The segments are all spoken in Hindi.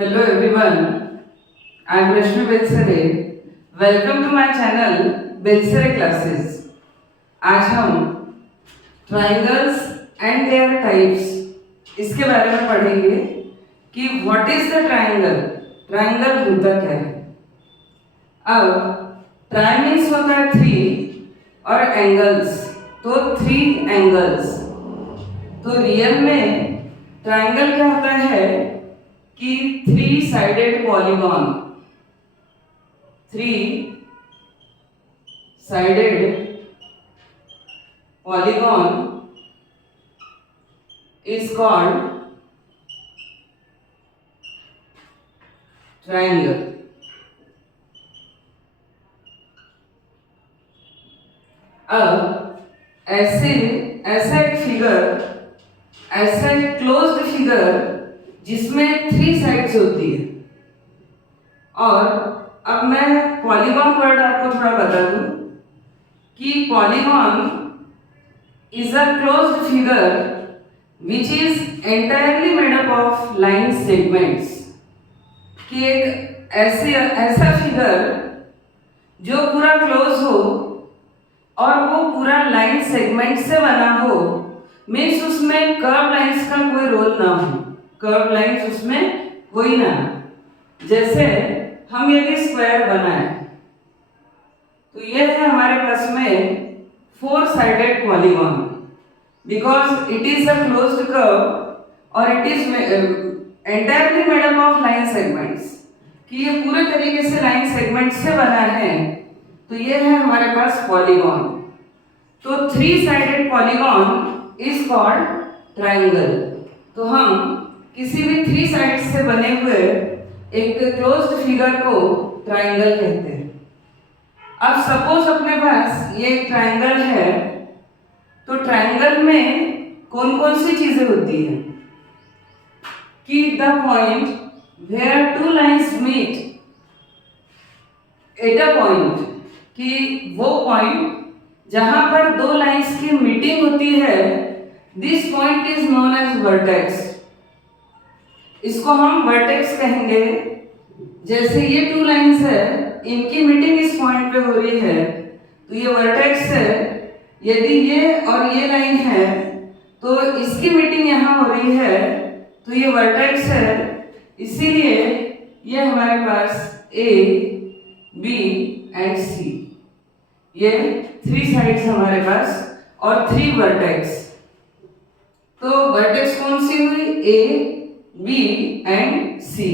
Hello everyone, I am Rashmi Belsare. Welcome to my channel Belsare Classes. आज हम ट्राइंगल्स एंड देयर टाइप्स इसके बारे में पढ़ेंगे कि what is the triangle, triangle होता क्या है। अब ट्राई मीन्स होता है थ्री और एंगल्स, तो थ्री एंगल्स। तो रियल में ट्राइंगल क्या होता है कि three sided polygon, three sided polygon is called triangle. अब ऐसा एक फिगर, ऐसा एक क्लोज्ड फिगर जिसमें थ्री साइड्स होती है। और अब मैं पॉलीगॉन वर्ड आपको थोड़ा बता दूं कि polygon is a closed figure which is entirely made up of line segments। कि एक ऐसा फिगर जो पूरा क्लोज हो और वो पूरा लाइन सेगमेंट से बना हो, मीन्स उसमें कर्व लाइंस का कोई रोल ना हो, कर्व लाइंस उसमें हो ही ना। जैसे हम यदि स्क्वायर बनाए तो ये है हमारे पास में four sided polygon, because it is a closed curve और it is entirely made up of line segments. कि ये पूरे तरीके से लाइन सेगमेंट से बना है, तो ये है हमारे पास पॉलीगॉन। तो three sided polygon is called triangle. तो हम किसी भी थ्री साइड से बने हुए एक क्लोज्ड फिगर को ट्राइंगल कहते हैं। अब सपोज अपने पास ये एक ट्राइंगल है, तो ट्राइंगल में कौन कौन सी चीजें होती हैं कि the point where two lines meet at a point, कि वो पॉइंट जहां पर दो लाइंस की मीटिंग होती है, this point is known as vertex. इसको हम वर्टेक्स कहेंगे। जैसे ये टू लाइंस है, इनकी मीटिंग इस पॉइंट पे हो रही है, तो ये वर्टेक्स है। यदि ये और ये लाइन है तो इसकी मीटिंग यहाँ हो रही है, तो ये वर्टेक्स है। इसीलिए ये हमारे पास ए, बी एंड सी, ये थ्री साइड्स हमारे पास और थ्री वर्टेक्स। तो वर्टेक्स कौन सी हुई? ए, बी एंड सी।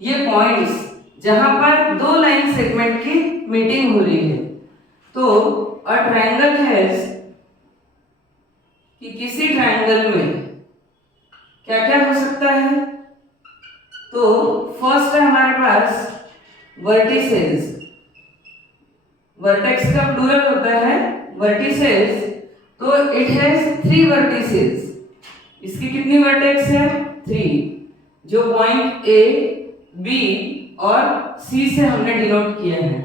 ये पॉइंट्स जहां पर दो लाइन सेगमेंट की मीटिंग हो रही है। तो अ ट्रायंगल हैज, कि किसी ट्रायंगल में क्या क्या हो सकता है। तो फर्स्ट है हमारे पास वर्टिसेस। वर्टेक्स का प्लूरल होता है वर्टिसेस, तो इट हैज थ्री वर्टिसेस। इसकी कितनी वर्टेक्स है? थ्री, जो पॉइंट ए, बी और सी से हमने डिनोट किया है।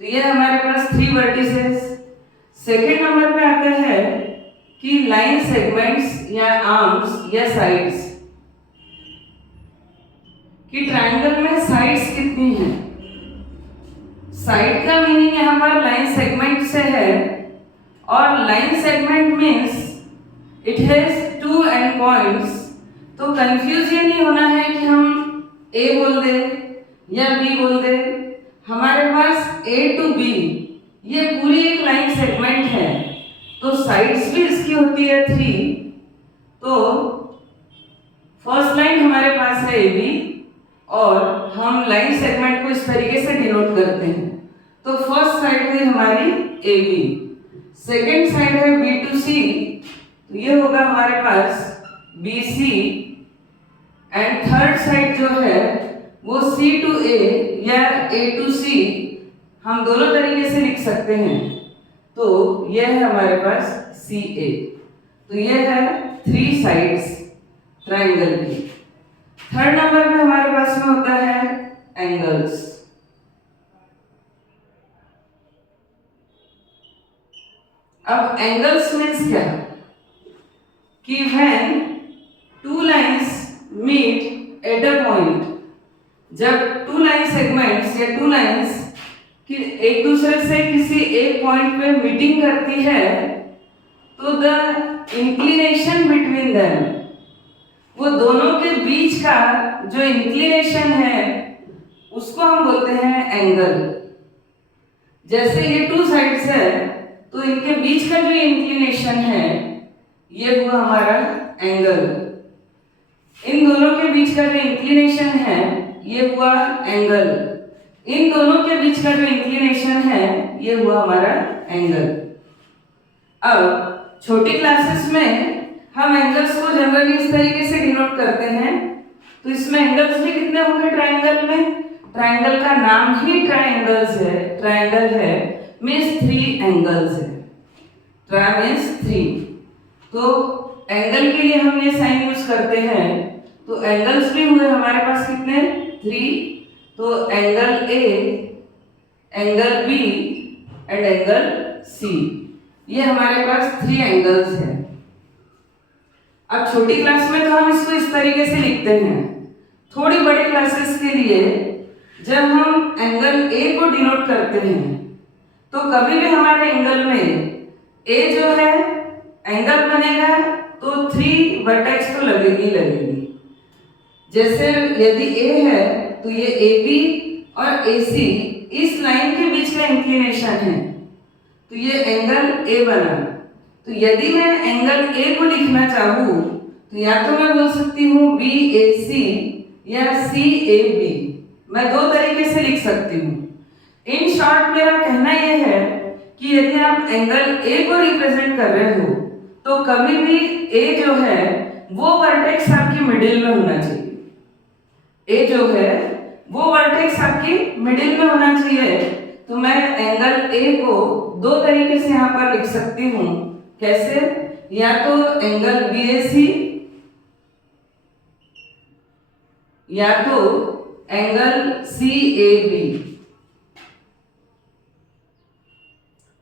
तो ये हमारे पास थ्री वर्टिसेस। सेकेंड नंबर पे आता है कि लाइन सेगमेंट्स या आर्म्स या साइड्स, कि ट्रायंगल में साइड्स कितनी हैं। साइड का मीनिंग यहाँ पर लाइन सेगमेंट से है, और line segment means it has two end points. तो कंफ्यूज ये नहीं होना है कि हम ए बोल दे या बी बोल दे। हमारे पास ए टू बी ये पूरी एक लाइन सेगमेंट है, तो साइड्स भी इसकी होती है थ्री। तो फर्स्ट लाइन हमारे पास है ए बी, और हम लाइन सेगमेंट को इस तरीके से डिनोट करते हैं। तो फर्स्ट साइड है हमारी ए बी, सेकेंड साइड है बी टू सी, तो ये होगा हमारे पास b c, and third side जो है वो सी टू ए या ए टू सी, हम दोनों तरीके से लिख सकते हैं। तो यह है हमारे पास सी ए। तो यह है थ्री साइड्स ट्रायंगल की। थर्ड नंबर पे हमारे पास में होता है एंगल्स। अब एंगल्स मीन्स क्या? कि when two lines meet at a point, जब टू लाइन सेगमेंट्स या टू लाइंस कि एक दूसरे से किसी एक पॉइंट पे मीटिंग करती है तो द इंक्लिनेशन बिटवीन देम, वो दोनों के बीच का जो इंक्लिनेशन है उसको हम बोलते हैं एंगल। जैसे ये टू साइड्स है तो इनके बीच का जो इंक्लिनेशन है ये हुआ हमारा एंगल। इन दोनों के बीच का जो इंक्लिनेशन है ये हुआ एंगल। इन दोनों के बीच का जो इंक्लिनेशन है ये हुआ हमारा एंगल। अब छोटी क्लासेस में हम एंगल्स को जनरली इस तरीके से डिनोट करते हैं। तो इसमें एंगल्स भी कितने होंगे ट्रायंगल में? ट्रायंगल का नाम ही ट्रायंगल्स है, ट्रायंगल है मीन्स 3 एंगल्स है। Try means 3। तो एंगल के लिए हम ये साइन यूज करते हैं। तो एंगल्स भी हुए हमारे पास कितने? 3। तो angle A, angle B and angle C, ये हमारे पास 3 एंगल्स हैं। अब छोटी क्लास में तो हम इसको इस तरीके से लिखते हैं। थोड़ी बड़ी क्लासेस के लिए जब हम एंगल ए को डिनोट करते हैं तो कभी भी हमारे एंगल में ए जो है एंगल बनेगा तो 3 वर्टेक्स तो लगेगी लगेगी। जैसे यदि ए है तो ये ए बी और ए सी इस लाइन के बीच का इंक्लिनेशन है तो ये एंगल ए बना। तो यदि मैं एंगल ए को लिखना चाहूँ तो या तो मैं बोल सकती हूँ बी ए सी या सी ए बी। मैं 2 तरीके से लिख सकती हूँ। इन शॉर्ट मेरा कहना यह है कि यदि आप एंगल ए को रिप्रेजेंट कर रहे हो तो कभी भी ए जो है वो वर्टेक्स आपकी मिडिल में होना चाहिए। ए जो है वो वर्टेक्स आपकी मिडिल में होना चाहिए। तो मैं एंगल ए को 2 तरीके से यहाँ पर लिख सकती हूँ। कैसे? या तो एंगल बी ए सी या तो एंगल सी ए बी।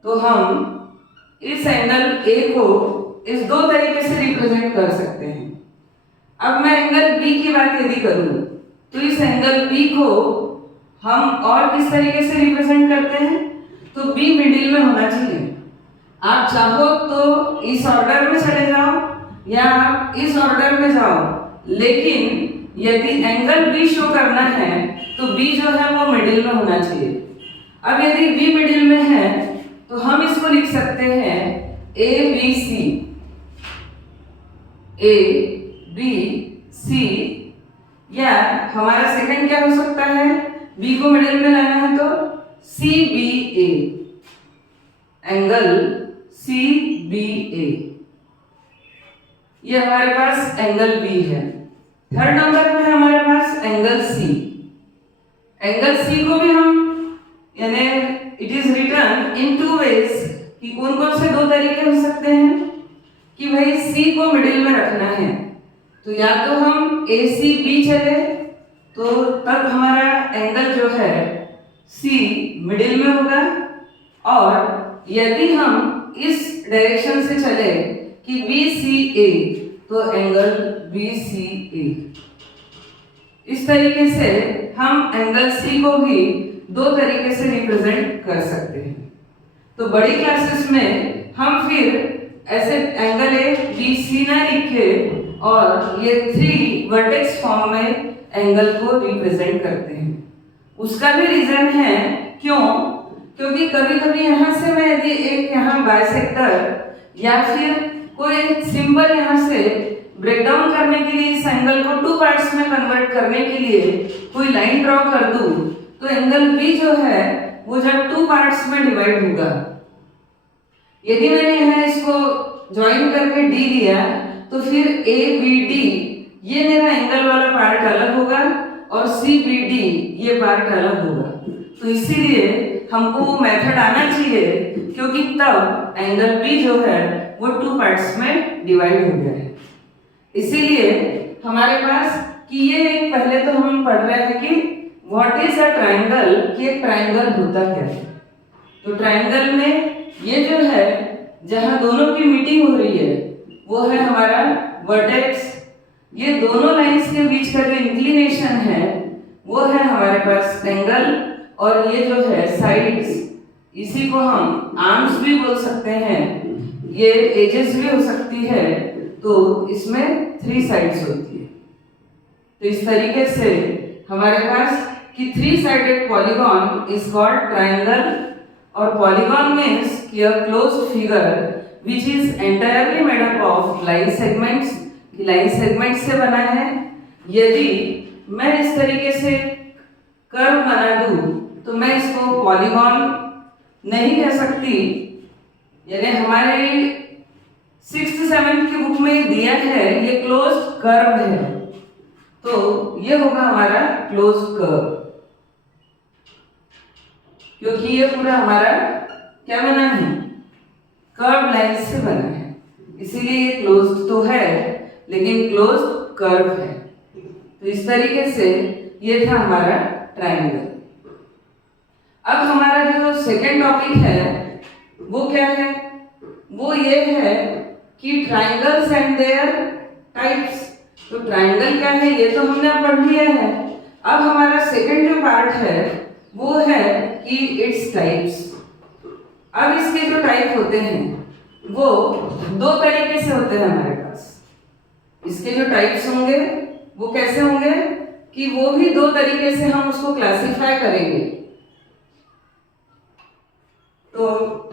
तो हम इस एंगल ए को इस 2 तरीके से रिप्रेजेंट कर सकते हैं। अब मैं एंगल बी की बात यदि करूं तो इस एंगल बी को हम और किस तरीके से रिप्रेजेंट करते हैं? तो बी मिडिल में होना चाहिए। आप चाहो तो इस ऑर्डर में चले जाओ या आप इस ऑर्डर में जाओ, लेकिन यदि एंगल बी शो करना है तो बी जो है वो मिडिल में होना चाहिए। अब यदि बी मिडिल में है तो हम इसको लिख सकते हैं A B C, A B C, या हमारा सेकंड क्या हो सकता है? बी को मिडिल में लाना है तो सी बी ए, एंगल सी बी ए। ये हमारे पास एंगल बी है। थर्ड नंबर पे हमारे पास एंगल सी। एंगल सी को भी हम यानी it is written in 2 ways कि कौन कौन से 2 तरीके हो सकते हैं कि भाई सी को मिडिल में रखना है। तो या तो हम ए सी बी चले तो तब हमारा एंगल जो है सी मिडिल में होगा, और यदि हम इस डायरेक्शन से चले कि बी सी ए तो एंगल बी सी ए। इस तरीके से हम एंगल सी को भी 2 तरीके से रिप्रेजेंट कर सकते हैं। तो बड़ी क्लासेस में हम फिर ऐसे एंगल ए बी सी ना लिखे और ये 3 वर्टेक्स फॉर्म में एंगल को रिप्रेजेंट करते हैं। उसका भी रीजन है क्यों? क्योंकि कभी कभी यहाँ से मैं यदि एक यहाँ बाइसेक्टर या फिर कोई सिंबल यहाँ से ब्रेक डाउन करने के लिए इस एंगल को 2 पार्ट्स में कन्वर्ट करने के लिए कोई लाइन ड्रॉ कर दूं तो एंगल बी जो है वो जब 2 पार्ट्स में डिवाइड होगा। यदि मैंने यहाँ इसको ज्वाइन करके डी लिया तो फिर ए बी डी ये मेरा एंगल वाला पार्ट अलग होगा और सी बी डी ये पार्ट अलग होगा। तो इसीलिए हमको वो मेथड आना चाहिए क्योंकि तब एंगल बी जो है वो 2 पार्ट्स में डिवाइड हो गया है। इसीलिए हमारे पास कि ये एक पहले तो हम पढ़ रहे हैं कि व्हाट इज अ ट्रायंगल, कि एक ट्रायंगल होता क्या है। तो ट्रायंगल में ये जो है जहां दोनों की मीटिंग हो रही है वो है हमारा वर्टेक्स। ये दोनों लाइंस के बीच का जो इंक्लिनेशन है वो है हमारे पास एंगल, और ये जो है साइड्स, इसी को हम आर्म्स भी बोल सकते हैं, ये एजेस भी हो सकती है। तो इसमें 3 साइड्स होती है। तो इस तरीके से हमारे पास कि 3 sided polygon is called triangle, और पॉलीगॉन मीन्स कि a closed figure which is entirely made up of line segments, कि लाइन सेगमेंट से बना है। यदि मैं इस तरीके से कर्व बना दूं तो मैं इसको पॉलीगॉन नहीं कह सकती, यानी हमारे 6th 7th की बुक में दिया है ये क्लोज्ड कर्व है, तो ये होगा हमारा क्लोज्ड कर्व, क्योंकि ये पूरा हमारा क्या बना है, कर्व लाइन से बना है, इसीलिए ये क्लोज्ड तो है लेकिन क्लोज्ड कर्व है। तो इस तरीके से ये था हमारा ट्रायंगल। अब हमारा जो सेकेंड टॉपिक है वो क्या है, वो ये है कि ट्रायंगल्स एंड देयर टाइप्स। तो ट्रायंगल क्या है ये तो हमने पढ़ लिया है। अब हमारा सेकेंड जो पार्ट है वो है कि इट्स टाइप्स। अब इसके जो टाइप होते हैं वो 2 तरीके से होते हैं हमारे पास। इसके जो टाइप्स होंगे वो कैसे होंगे कि वो भी 2 तरीके से हम उसको क्लासिफाई करेंगे। तो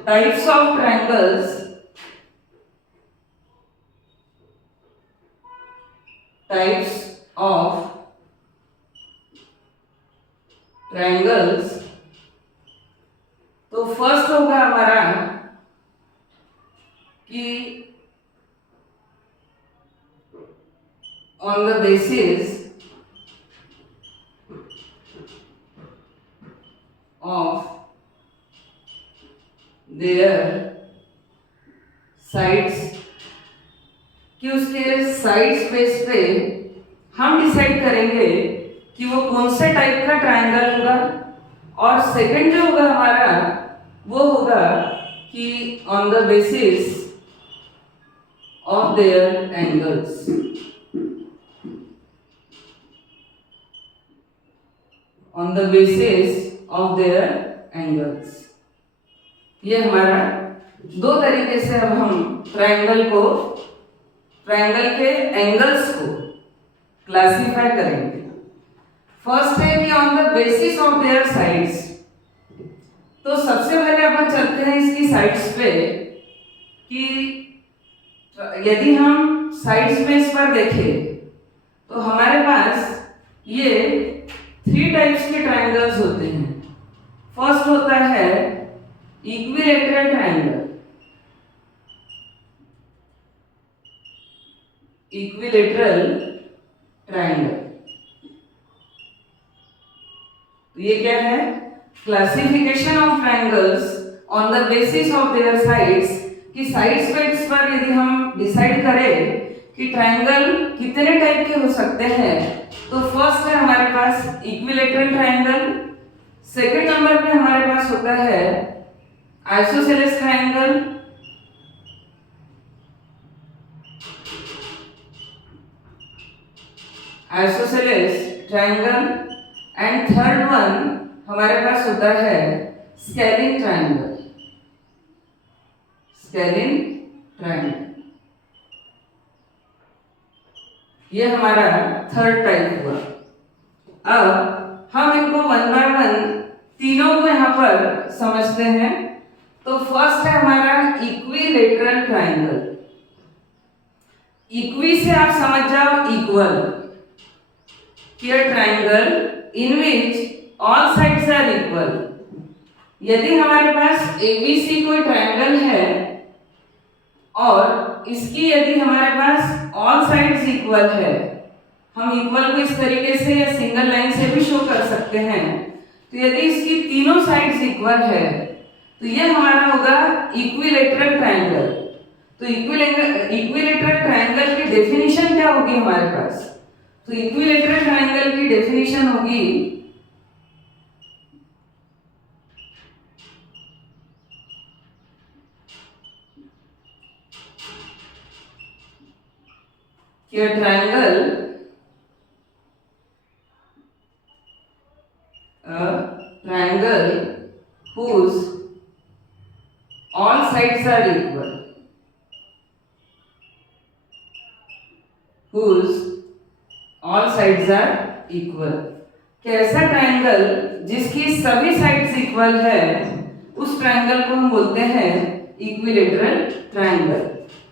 types of triangles, types of triangles, तो फर्स्ट होगा हमारा कि on the basis of their sides, कि उसके साइड्स बेस पे हम डिसाइड करेंगे कि वो कौन से टाइप का ट्रायंगल होगा। और सेकंड जो होगा हमारा वो होगा कि on the basis of their angles, on the basis of their angles. ये हमारा 2 तरीके से अब हम ट्रायंगल के एंगल्स को क्लासिफाई करेंगे। फर्स्ट है कि on the basis of their sides. तो सबसे पहले अपन चलते हैं इसकी साइड्स पे कि यदि हम साइड्स पे इस पर देखें तो हमारे पास ये 3 टाइप्स के ट्रायंगल्स होते हैं। फर्स्ट होता है इक्विलैटरल ट्रायंगल, इक्विलैटरल ट्रायंगल। तो ये क्या है, classification of triangles on the basis of their sides, कि साइड्स पे इस पर यदि हम डिसाइड करें कि ट्रायंगल कितने टाइप के हो सकते हैं। तो फर्स्ट है हमारे पास इक्विलैटरल ट्रायंगल, सेकंड नंबर पे हमारे पास होता है isosceles triangle, isosceles triangle, and third one हमारे पास होता है स्केलिंग ट्रायंगल, स्केलिंग ट्रायंगल। ये हमारा थर्ड टाइप हुआ। अब हम इनको 1 बाय 1 तीनों को यहाँ पर समझते हैं। तो फर्स्ट है हमारा इक्विलैटरल ट्रायंगल। इक्वी से आप समझ जाओ इक्वल, कि a triangle in which all sides are equal. यदि हमारे पास एबीसी कोई ट्रायंगल है और इसकी यदि हमारे पास ऑल साइड्स इक्वल है, हम इक्वल को इस तरीके से या सिंगल लाइन से भी शो कर सकते हैं। तो यदि इसकी तीनों साइड्स इक्वल है तो ये हमारा होगा इक्विलैटरल ट्रायंगल। तो इक्विलैटरल ट्रायंगल की डेफिनेशन क्या होगी हमारे पास, तो इक्विलैटरल ट्रायंगल की डेफिनेशन होगी कि a triangle are equal, whose all sides are equal. कि ऐसा ट्रायंगल जिसकी सभी साइड्स इक्वल है, उस ट्रायंगल को हम बोलते हैं इक्विलेटरल ट्रायंगल.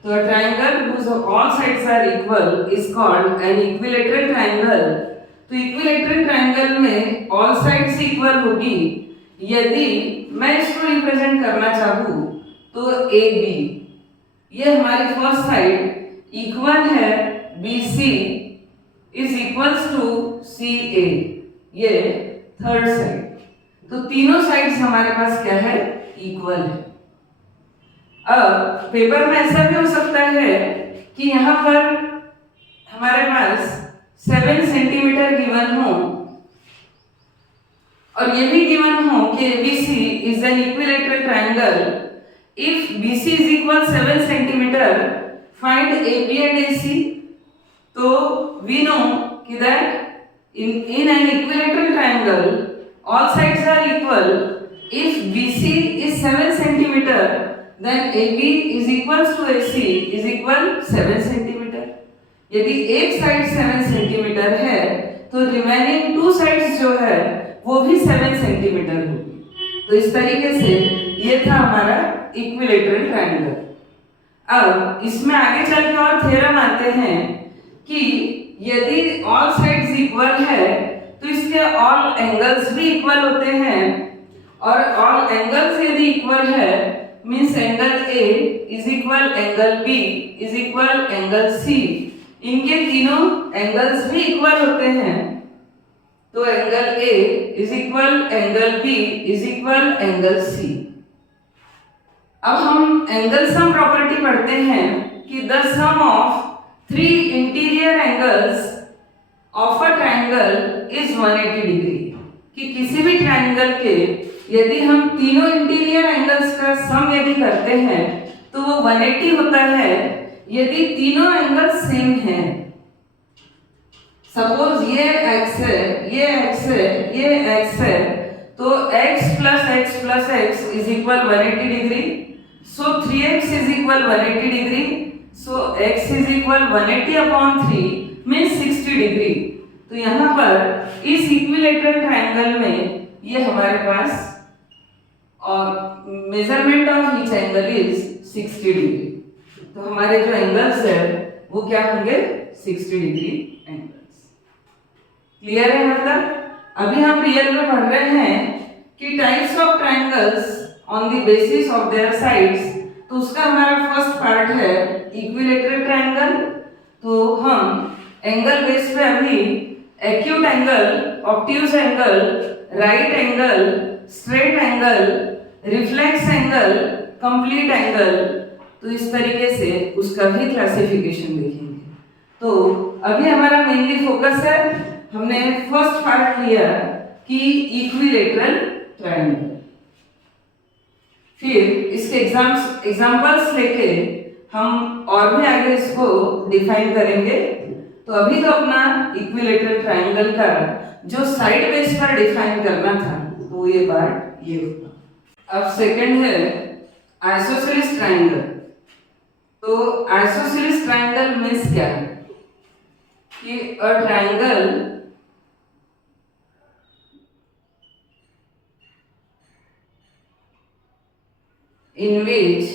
तो a triangle whose all sides are equal is called an equilateral triangle. तो इक्विलेटरल ट्रायंगल में all sides equal होगी. यदि मैं इसको रिप्रेजेंट करना चाहूँ तो AB, ये हमारी फर्स्ट साइड इक्वल है BC is equals to CA, ये थर्ड साइड. तो तीनों साइड्स हमारे पास क्या है? इक्वल है. अब पेपर में ऐसा भी हो सकता है कि यहाँ पर हमारे पास 7 सेंटीमीटर गिवन हो और ये भी गिवन हो कि ABC is an equilateral triangle. If BC is equal 7 centimetre, find AB and AC. तो वी नो कि that in an equilateral triangle all sides are equal. If BC is 7 centimeter, then AB is equals to AC is equal 7 centimeter. यदि एक साइड 7 सेंटीमीटर है तो रिमेनिंग 2 साइड्स जो है वो भी 7 सेंटीमीटर होगी. तो इस तरीके से ये था हमारा इक्विलेटरल ट्रायंगल. अब इसमें आगे चल के और थ्योरम आते हैं कि यदि ऑल साइड्स इक्वल है तो इसके ऑल एंगल्स भी इक्वल होते हैं, और ऑल एंगल्स यदि इक्वल है means angle A is equal angle B is equal angle C. इनके तीनों एंगल्स भी इक्वल होते हैं. तो angle A is equal angle B is equal angle C. अब हम एंगल सम प्रॉपर्टी पढ़ते हैं कि the sum of 3 interior angles of a triangle is 180 degree. कि किसी भी ट्रायंगल के यदि हम तीनों इंटीरियर एंगल्स का सम यदि करते हैं तो वो 180 होता है यदि तीनों एंगल्स सेम हैं. सपोज ये x है, ये x है, ये x है, तो x plus x plus x is equal 180 degree. So 3x is equal 180 degree. So x is equal 180 upon 3 means 60 degree. तो यहाँ पर इस इक्विलेटरल ट्रायंगल में ये हमारे पास और measurement of each angle is 60 degree. तो हमारे जो एंगल्स है वो क्या होंगे? 60 डिग्री एंगल्स. क्लियर है? मतलब अभी हम रियल में पढ़ रहे हैं कि types of triangles on the basis of their sides. तो उसका हमारा फर्स्ट पार्ट है इक्विलेटरल ट्रायंगल. तो हम एंगल बेस पे अभी acute angle, obtuse angle, right angle, straight angle, reflex angle, complete angle, तो इस तरीके से उसका भी क्लासिफिकेशन देखेंगे. तो अभी हमारा मेनली फोकस है, हमने फर्स्ट पार्ट लिया कि इक्विलेटरल ट्रायंगल. फिर इसके एग्जाम्पल्स लेके हम और भी आगे इसको डिफाइन करेंगे. तो अभी तो अपना इक्विलेटरल ट्रायंगल का जो साइड बेस पर डिफाइन करना था तो ये पार्ट ये होगा. अब सेकंड है आइसोसेलेस ट्रायंगल. तो आइसोसेलेस ट्रायंगल मीन्स क्या है कि a triangle in which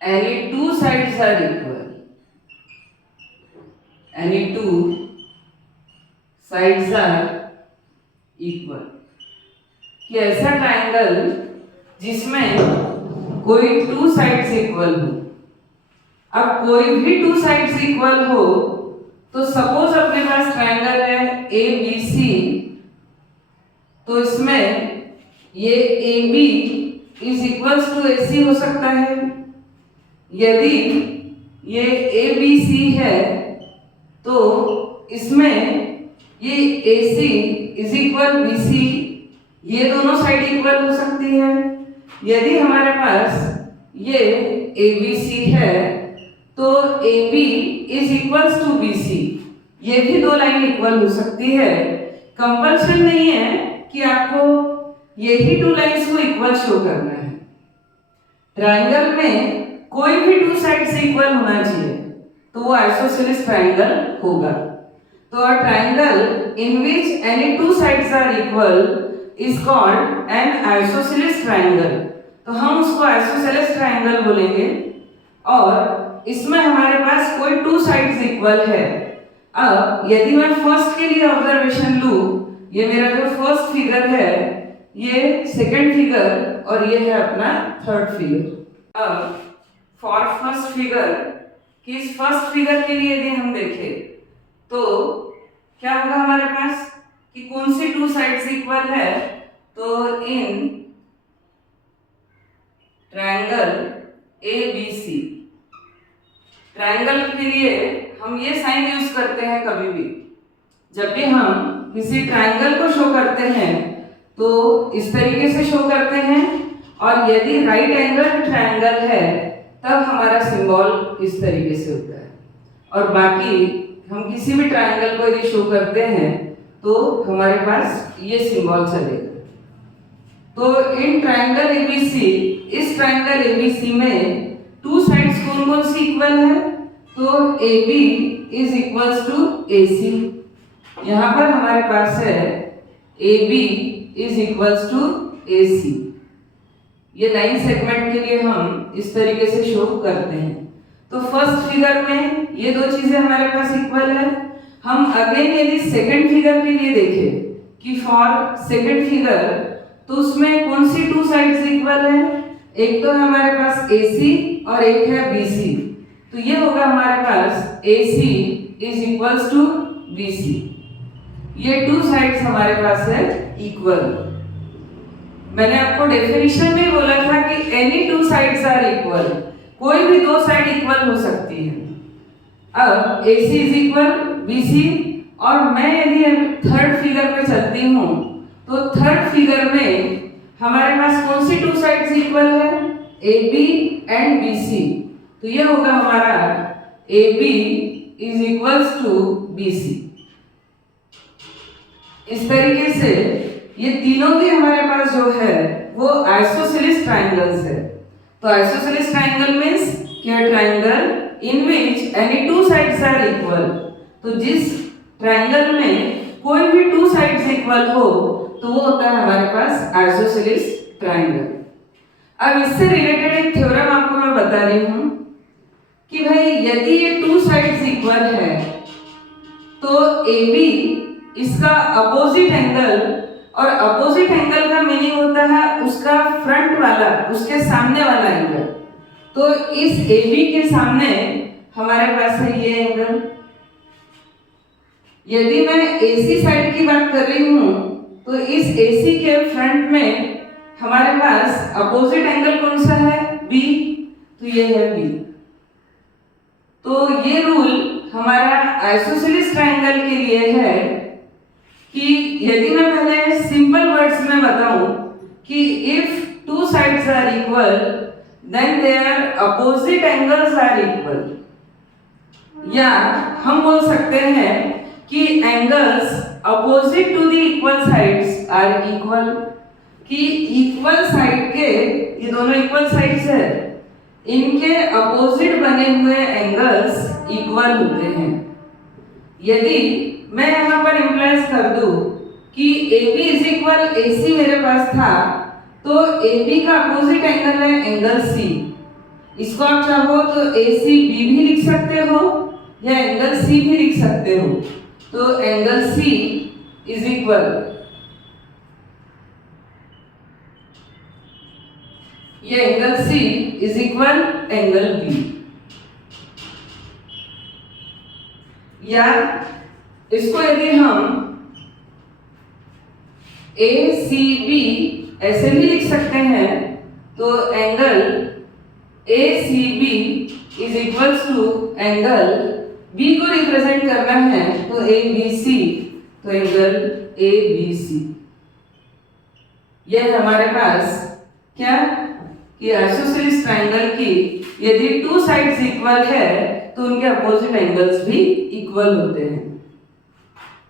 any two sides are equal. Any two sides are equal. कि ऐसा ट्रायंगल जिसमें कोई टू साइड्स इक्वल हो. अब कोई भी टू साइड्स इक्वल हो तो सपोज अपने पास ट्रायंगल है ABC. तो इसमें ये AB is equals to AC हो सकता है. यदि ये ABC है तो इसमें ये AC इज इक्वल BC, ये दोनों साइड इक्वल हो सकती है. यदि हमारे पास ये ABC है तो AB is equals to BC, ये भी दो लाइन इक्वल हो सकती है. कंपल्सन नहीं है कि आपको यही टू लाइंस को इक्वल शो करना है। ट्रायंगल में कोई भी टू साइड्स इक्वल होना चाहिए तो वो आइसोसेलेस ट्रायंगल होगा। तो a triangle in which any two sides are equal is called an isosceles triangle. तो हम उसको आइसोसेलेस ट्रायंगल बोलेंगे और इसमें हमारे पास कोई टू साइड्स इक्वल है। अब यदि मैं फर्स्ट के लिए ऑब्जर्वेशन लूं, ये मेरा जो फर्स्ट फिगर है, ये सेकंड फिगर और ये है अपना थर्ड फिगर। अब फॉर फर्स्ट फिगर कि इस फर्स्ट फिगर के लिए यदि हम देखें तो क्या होगा हमारे पास कि कौन सी टू साइड्स इक्वल है। तो इन ट्रायंगल ABC, ट्रायंगल के लिए हम ये साइन यूज करते हैं कभी भी जब भी हम किसी ट्रायंगल को शो करते हैं तो इस तरीके से शो करते हैं, और यदि राइट एंगल ट्रायंगल है तब हमारा सिंबल इस तरीके से होता है। और बाकी हम किसी भी ट्रायंगल को यदि शो करते हैं तो हमारे पास ये सिंबल चलेगा। तो इन ट्रायंगल ABC, इस ट्रायंगल ABC में टू साइड्स कौन कौन सी इक्वल है। तो AB is equals to AC। यहाँ पर हमारे पास है AB is equals to AC। ये लाइन सेगमेंट के लिए हम इस तरीके से शो करते हैं। तो फर्स्ट फिगर में ये दो चीजें हमारे पास इक्वल है। हम अगेन यदि सेकंड फिगर के लिए देखें कि फॉर सेकंड फिगर तो उसमें कौन सी टू साइड्स इक्वल है। एक तो है हमारे पास AC और एक है BC। तो ये होगा हमारे पास AC is equals to BC। ये टू साइड्स हमारे पास है इक्वल। मैंने आपको डेफिनेशन में बोला था कि any two sides are equal, कोई भी दो साइड इक्वल हो सकती है। अब AC इज इक्वल BC, और मैं यदि थर्ड फिगर पे चलती हूँ तो थर्ड फिगर में हमारे पास कौन सी टू साइड्स इक्वल है, AB एंड BC। तो ये होगा हमारा AB is equals to BC। इस तरीके से ये तीनों भी हमारे पास जो है वो आइसोसेलेस ट्रायंगल्स है। तो आइसोसेलेस ट्रायंगल मींस कि triangle in which any two sides are equal. तो जिस ट्रायंगल में कोई भी टू साइड्स इक्वल हो तो वो होता है हमारे पास आइसोसेलेस ट्रायंगल। अब इससे रिलेटेड एक थ्योरम आपको मैं बता रही हूं कि भाई यदि ये टू साइड्स इक्वल है तो AB इसका अपोजिट एंगल, और अपोजिट एंगल का मीनिंग होता है उसका फ्रंट वाला, उसके सामने वाला एंगल। तो इस AB के सामने हमारे पास है ये एंगल। यदि मैं AC साइड की बात कर रही हूं तो इस AC के फ्रंट में हमारे पास अपोजिट एंगल कौन सा है, B। तो ये है B। तो ये रूल हमारा आइसोसेलेस ट्रायंगल के लिए है कि यदि मैं पहले सिंपल वर्ड्स में बताऊं कि if two sides are equal then their opposite angles are equal, या हम बोल सकते हैं कि angles opposite to the equal sides are equal. कि इक्वल साइड के, ये दोनों इक्वल साइड्स है, इनके अपोजिट बने हुए एंगल्स इक्वल होते हैं। यदि मैं यहाँ पर इंप्लाइज कर दूं कि AB इज इक्वल AC मेरे पास था, तो AB का अपोजिट एंगल है एंगल C। इसको आप चाहो तो ACB भी लिख सकते हो या एंगल C भी लिख सकते हो। तो एंगल C इज इक्वल, ये angle C is equal angle B। या इसको यदि हम ACB ऐसे भी लिख सकते हैं तो angle ACB is equals to angle B को रिप्रेजेंट करना है तो ABC, तो एंगल ABC। यह हमारे पास क्या कि आइसोसेलेस ट्रायंगल की यदि टू साइड्स इक्वल है तो उनके अपोजिट एंगल्स भी इक्वल होते हैं।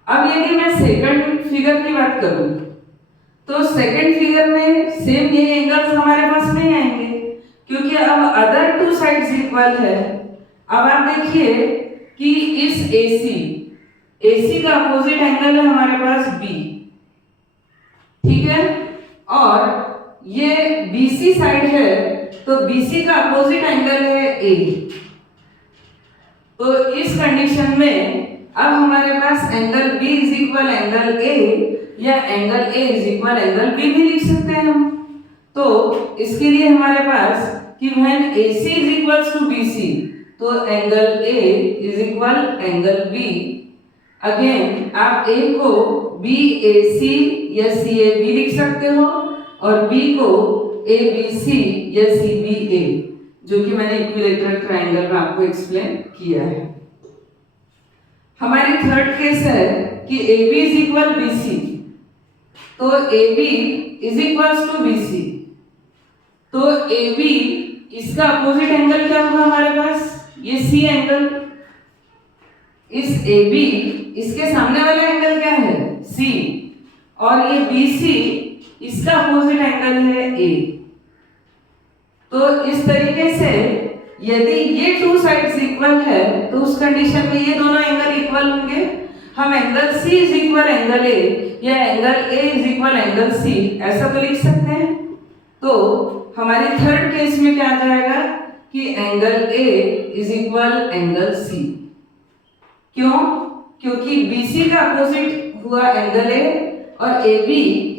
अब यदि मैं सेकंड फिगर की बात करूं तो सेकंड फिगर में सेम ये एंगल्स हमारे पास नहीं आएंगे, क्योंकि अब अदर टू साइड्स इक्वल है। अब आप देखिए कि इस AC का अपोजिट एंगल है हमारे पास B, ठीक है, और ये BC साइड है, तो BC का अपोजिट एंगल है A। तो इस कंडीशन में अब हमारे पास angle B is equal angle A या angle A is equal angle B भी लिख सकते हैं हम। तो इसके लिए हमारे पास कि when AC is equals to BC, तो angle A is equal angle B। Again आप A को BAC या CAB लिख सकते हो और B को ABC या CBA, जो कि मैंने इक्विलैटरल ट्रायंगल में आपको एक्सप्लेन किया है। हमारी थर्ड केस है कि AB इज इक्वल BC, तो AB is equals to BC, तो AB इसका अपोजिट एंगल क्या होगा हमारे पास, ये C एंगल। इस AB इसके सामने वाला एंगल क्या है, C, और ये BC इसका अपोजिट एंगल है A। तो इस तरीके से यदि ये टू साइड्स इक्वल है तो उस कंडीशन में ये दोनों एंगल इक्वल होंगे। हम angle C is equal angle A या angle A is equal angle C ऐसा तो लिख सकते हैं। तो हमारी थर्ड केस में क्या आ जाएगा कि angle A is equal angle C। क्यों? क्योंकि BC का अपोजिट हुआ एंगल A और AB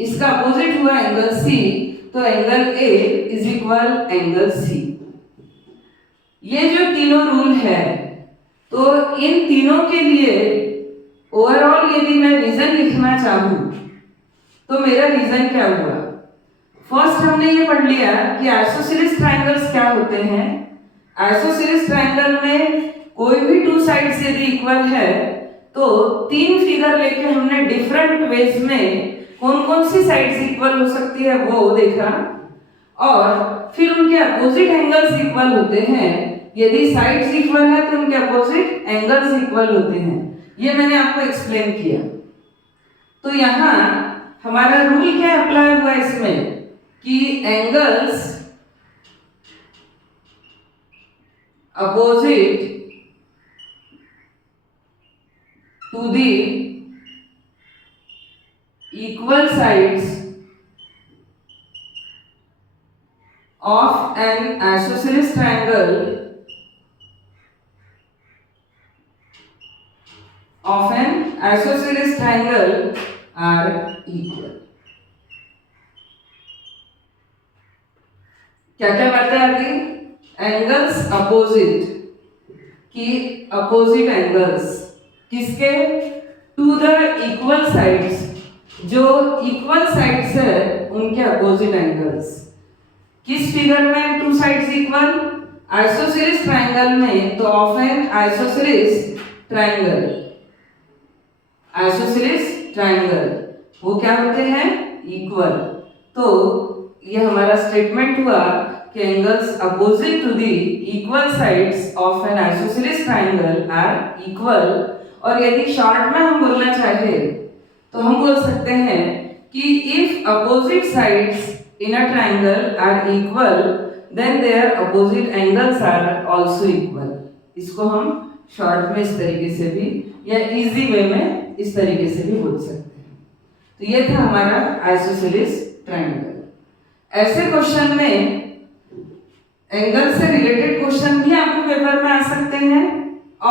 इसका अपोजिट हुआ एंगल C, तो angle A is equal angle C। ये जो तीनों रूल है, तो इन तीनों के लिए ओवरऑल यदि मैं रीजन लिखना चाहूं तो मेरा रीजन क्या हुआ। फर्स्ट हमने ये पढ़ लिया कि आइसोसेलेस ट्रायंगल्स क्या होते हैं। आइसोसेलेस ट्रायंगल में कोई भी टू साइड्स यदि इक्वल है तो तीन फिगर लेके हमने डिफरेंट वेज में कौन कौन सी साइड्स इक्वल हो सकती है वो देखा, और फिर उनके अपोजिट एंगल्स इक्वल होते हैं। यदि साइड्स इक्वल है तो उनके अपोजिट एंगल्स इक्वल होते हैं, ये मैंने आपको एक्सप्लेन किया। तो यहाँ हमारा रूल क्या अप्लाई हुआ इसमें कि angles opposite to the equal sides of an isosceles triangle are equal। क्या क्या बातें आ गई? एंगल्स अपोजिट की अपोजिट एंगल्स किसके, टू द इक्वल साइड्स, जो इक्वल साइड्स है उनके अपोजिट एंगल्स। किस फिगर में two sides equal, isosceles triangle में, तो ऑफ एन आइसोसेलेस ट्रायंगल वो क्या होते हैं, इक्वल। तो ये हमारा स्टेटमेंट हुआ कि angles opposite to the equal sides of an isosceles triangle are equal. और यदि शॉर्ट में हम बोलना चाहे तो हम बोल सकते हैं कि if opposite sides in a triangle are equal then their opposite angles are also equal. इसको हम शॉर्ट में इस तरीके से भी या इजी वे में इस तरीके से भी बोल सकते हैं। तो ये था हमारा आइसोसेलेस ट्रायंगल। ऐसे क्वेश्चन में एंगल से रिलेटेड क्वेश्चन भी आपको पेपर में आ सकते हैं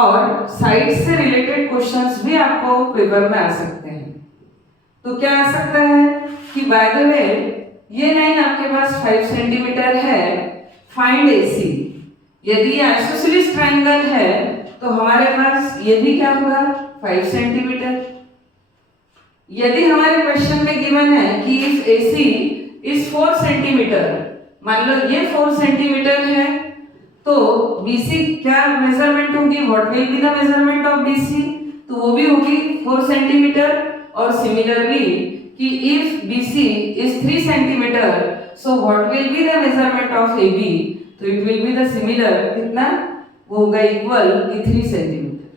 और साइड से रिलेटेड क्वेश्चंस भी आपको पेपर में आ सकते हैं। तो क्या आ सकता है कि बाय द वे ये लाइन आपके पास 5 सेंटीमीटर है, फाइंड AC। यदि ये आइसोसेलेस ट्रायंगल है तो हमारे पास ये भी क्या होगा, 5 सेंटीमीटर। यदि हमारे क्वेश्चन में गिवन है कि इफ AC इज 4 सेंटीमीटर, मान लो ये 4 सेंटीमीटर है, तो BC क्या मेजरमेंट होगी, what will be the measurement of BC, तो वो भी होगी 4 सेंटीमीटर। और सिमिलरली कि if BC is 3 centimeter, so what will be the measurement of AB, तो it will be the similar, कितना वो होगा इक्वल कि 3 सेंटीमीटर।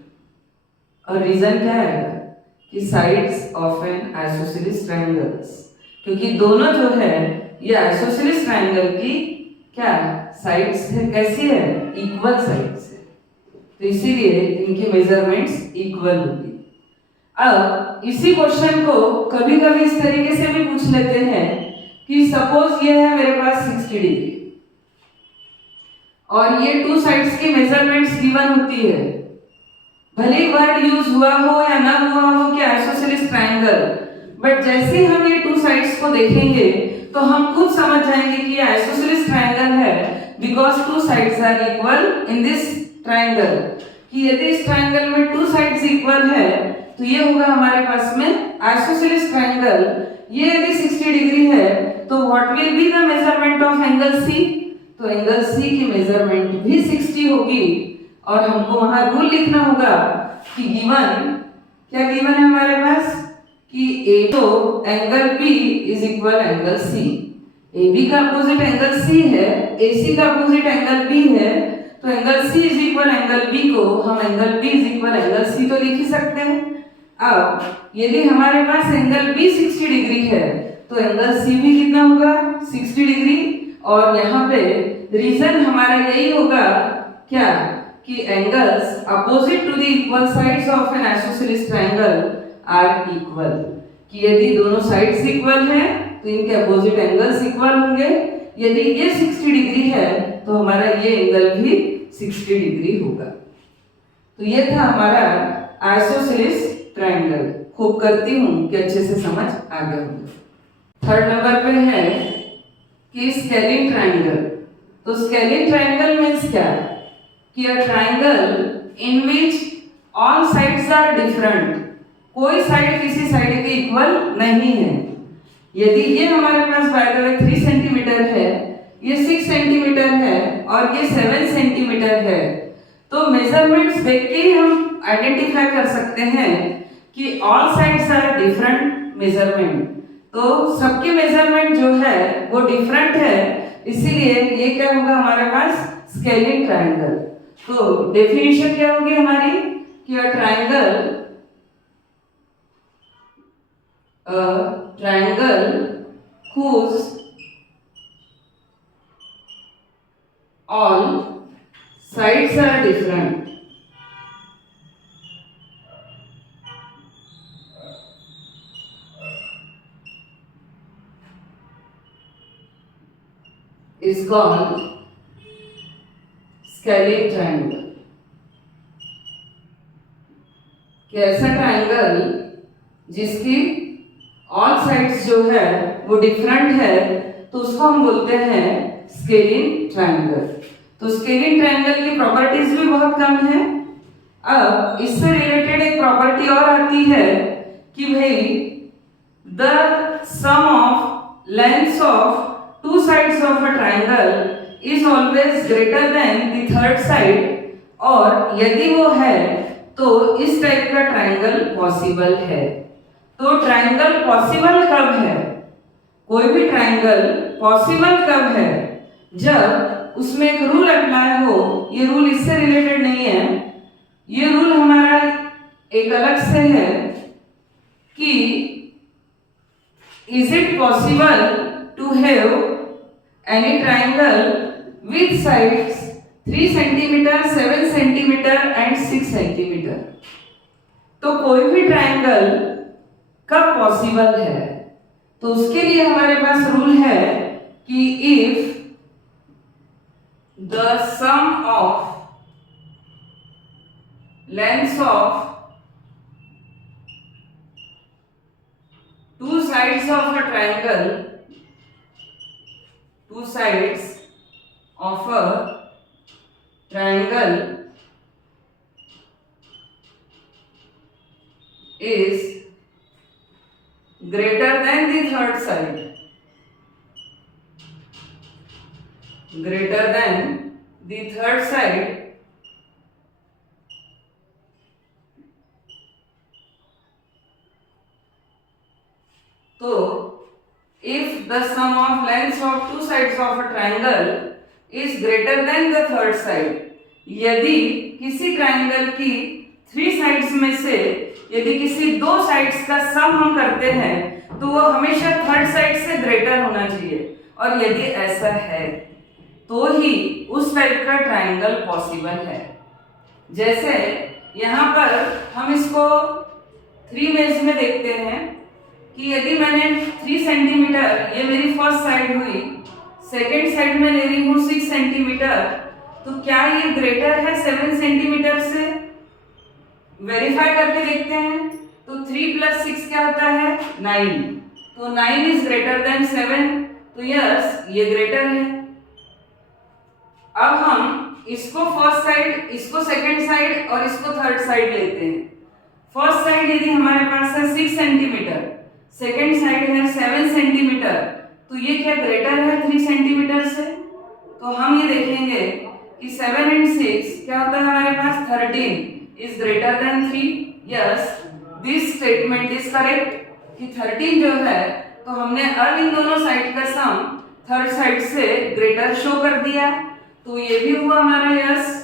और रीजन क्या आएगा कि sides of an isosceles triangles क्योंकि दोनों जो है ये आइसोसेलेस ट्रायंगल की क्या साइड्स है, कैसी है, इक्वल साइड्स है, तो इसीलिए इनकी मेजरमेंट्स इक्वल होगी। अब इसी क्वेश्चन को कभी कभी इस तरीके से भी पूछ लेते हैं कि सपोज ये है मेरे पास 60 डिग्री और ये टू साइड्स की मेजरमेंट्स गिवन होती है, भले वर्ड यूज हुआ हो या ना हुआ हो कि आइसोसेलेस ट्रायंगल, बट जैसे ही हम ये टू साइड्स को देखेंगे तो हम खुद समझ जाएंगे कि ये आइसोसेलेस ट्रायंगल है because two sides are equal in this triangle. कि यदि इस ट्रायंगल में टू साइड्स इक्वल है तो ये होगा हमारे पास में आइसोसेलेस ट्रायंगल। ये यदि 60 डिग्री है तो what will be the measurement of angle C, तो एंगल सी की मेजरमेंट भी 60 होगी और हमको वहां रूल लिखना होगा कि गिवन क्या गिवन है हमारे पास कि ए तो angle B is equal angle C, A B का अपोजिट एंगल सी है, ए सी का अपोजिट एंगल बी है, तो angle C is equal angle B को हम angle B is equal angle C तो लिख ही सकते हैं। अब यदि हमारे पास एंगल बी 60 डिग्री है तो एंगल सी भी कितना होगा 60 डिग्री, और यहाँ पे रीजन हमारा यही होगा क्या कि angles opposite to the equal sides of an isosceles triangle are equal, कि यदि दोनों साइड्स इक्वल हैं तो इनके अपोजिट एंगल्स इक्वल होंगे। यदि ये 60 डिग्री है तो हमारा ये एंगल भी 60 डिग्री होगा। तो ये था हमारा आइसोसेलेस ट्रायंगल। होप करती हूँ कि अच्छे से समझ आ गया होगा। थर्ड नंबर पे है कि स्केलिंग ट्रायंगल। तो स्केलिंग ट्रायंगल मीन्स क्या कि a triangle in which all sides are different, कोई साइड किसी साइड के इक्वल नहीं है। यदि ये हमारे पास बाय द वे 3 सेंटीमीटर है, ये 6 सेंटीमीटर है और ये 7 सेंटीमीटर है, तो मेजरमेंट्स देख के ही हम आइडेंटिफाई कर सकते हैं कि all sides are different measurement, तो सबके मेजरमेंट जो है वो डिफरेंट है, इसीलिए ये क्या होगा हमारे पास स्केलिंग ट्रायंगल। तो डेफिनेशन क्या होगी हमारी कि अ triangle whose all sides are different is called scalene triangle। कि ऐसा ट्रायंगल जिसकी ऑल साइड्स जो है वो डिफरेंट है तो उसको हम बोलते हैं स्केलिंग ट्रायंगल। तो स्केलिंग ट्रायंगल की प्रॉपर्टीज भी बहुत कम है। अब इससे रिलेटेड एक प्रॉपर्टी और आती है कि भाई the sum of lengths of two sides of a triangle is always greater than the third side, और यदि वो है तो इस टाइप का ट्रायंगल पॉसिबल है। तो ट्रायंगल पॉसिबल कब है, कोई भी ट्रायंगल पॉसिबल कब है, जब उसमें एक रूल अप्लाई हो। ये रूल इससे रिलेटेड नहीं है, ये रूल हमारा एक अलग से है कि is it possible to have any triangle with sides 3 centimetre, 7 centimetre and 6 centimetre. तो कोई भी ट्रायंगल कब पॉसिबल है, तो उसके लिए हमारे पास रूल है कि if the sum of lengths of two sides of a triangle, two sides of a triangle is greater than the third side, greater than the third side, so if the sum of lengths of two sides of a triangle is greater than the third side, यदि किसी ट्रायंगल की 3 साइड्स में से यदि किसी 2 साइड्स का सम हम करते हैं तो वो हमेशा थर्ड साइड से ग्रेटर होना चाहिए, और यदि ऐसा है तो ही उस टाइप का ट्राइंगल पॉसिबल है। जैसे यहाँ पर हम इसको 3 वेज में देखते हैं कि यदि मैंने 3 सेंटीमीटर, ये मेरी फर्स्ट साइड हुई, सेकेंड साइड में ले रही हूँ 6 सेंटीमीटर, तो क्या ये ग्रेटर है 7 सेंटीमीटर से? वेरीफाई करके देखते हैं। तो 3 + 6 क्या होता है? 9। तो 9 इज ग्रेटर देन 7, तो यस ये ग्रेटर है। अब हम इसको फर्स्ट साइड, इसको सेकेंड साइड और इसको थर्ड साइड लेते हैं। फर्स्ट साइड यदि हमारे पास है 6 सेंटीमीटर, सेकेंड साइड है 7 सेंटीमीटर, तो ये क्या ग्रेटर है 3 सेंटीमीटर से? तो हम ये देखेंगे कि 7 and 6 क्या होता है हमारे पास? 13 is greater then 3। Yes this statement is correct कि 13 जो है, तो हमने अब इन दोनों साइड का सम थर्ड साइड से ग्रेटर शो कर दिया, तो ये भी हुआ हमारा यस।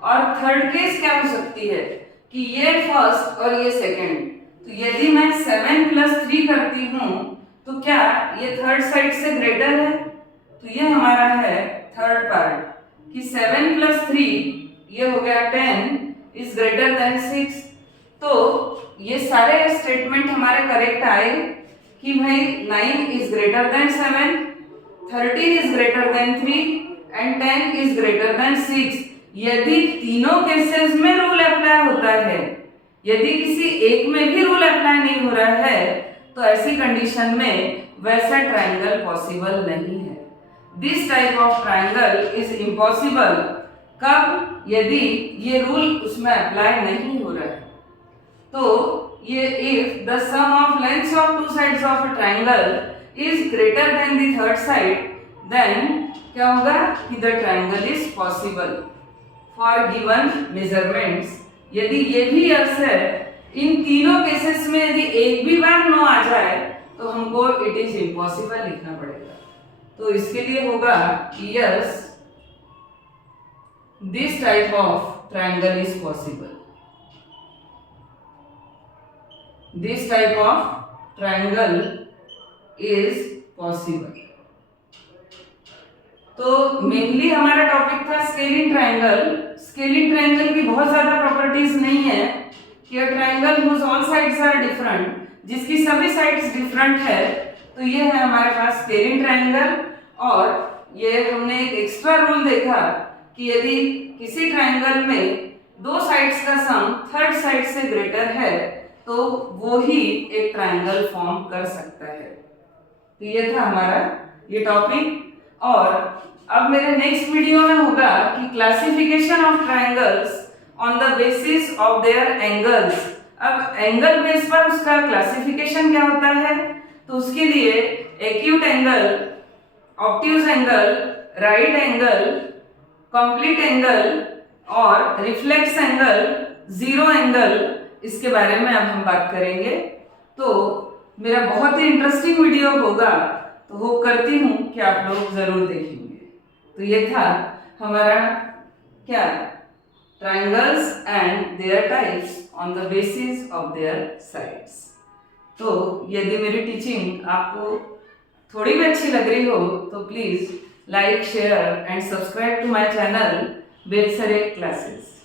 और थर्ड केस क्या हो सकती है कि ये फर्स्ट और ये सेकंड, तो यदि मैं 7 + 3 करती हूँ तो क्या ये थर्ड साइड से ग्रेटर है? तो ये हमारा है थर्ड पार्ट कि 7 + 3 ये हो गया 10 इज ग्रेटर देन 6। तो ये सारे स्टेटमेंट हमारे करेक्ट आए कि भाई 9 is greater then 7, 13 is greater then 3 and 10 is greater then 6। यदि तीनों केसेस में रूल अप्लाई होता है, यदि किसी एक में भी रूल अप्लाई नहीं हो रहा है, तो ऐसी कंडीशन में वैसा ट्रायंगल पॉसिबल नहीं है। This type of triangle is impossible. कब? यदि ये रूल उसमें अप्लाई नहीं हो रहा है। तो ये if the sum of lengths of two sides of a triangle is greater than the third side, then क्या होगा कि the triangle is possible for given measurements. यदि ये भी यस है, इन तीनों केसेस में यदि एक भी बार नो आ जाए तो हमको इट इज इम्पॉसिबल लिखना पड़ेगा। तो इसके लिए होगा कि yes this type of triangle is possible, this type of triangle is possible. तो मेनली हमारा टॉपिक था स्केलिंग ट्रायंगल। स्केलिंग ट्रायंगल की बहुत ज्यादा प्रॉपर्टीज नहीं है कि a triangle whose all sides are different, जिसकी सभी साइड्स डिफरेंट है, तो ये है हमारे पास स्केलिंग ट्रायंगल। और ये हमने एक एक्स्ट्रा रूल देखा कि यदि किसी ट्रायंगल में दो साइड्स का सम थर्ड साइड से ग्रेटर है तो वो ही एक ट्रायंगल फॉर्म कर सकता है। तो ये था हमारा ये टॉपिक। और अब मेरे नेक्स्ट वीडियो में होगा कि classification of triangles on the basis of their angles. अब एंगल बेस पर उसका क्लासिफिकेशन क्या होता है, तो उसके लिए acute angle, obtuse angle, right angle, complete angle और रिफ्लेक्स एंगल, जीरो एंगल, इसके बारे में अब हम बात करेंगे। तो मेरा बहुत ही इंटरेस्टिंग वीडियो होगा, तो होप करती हूँ कि आप लोग जरूर देखेंगे। तो ये था हमारा क्या, triangles and there types on the basis of their sides. तो यदि मेरी टीचिंग आपको थोड़ी भी अच्छी लग रही हो तो please like, share and subscribe to my channel Belsare classes.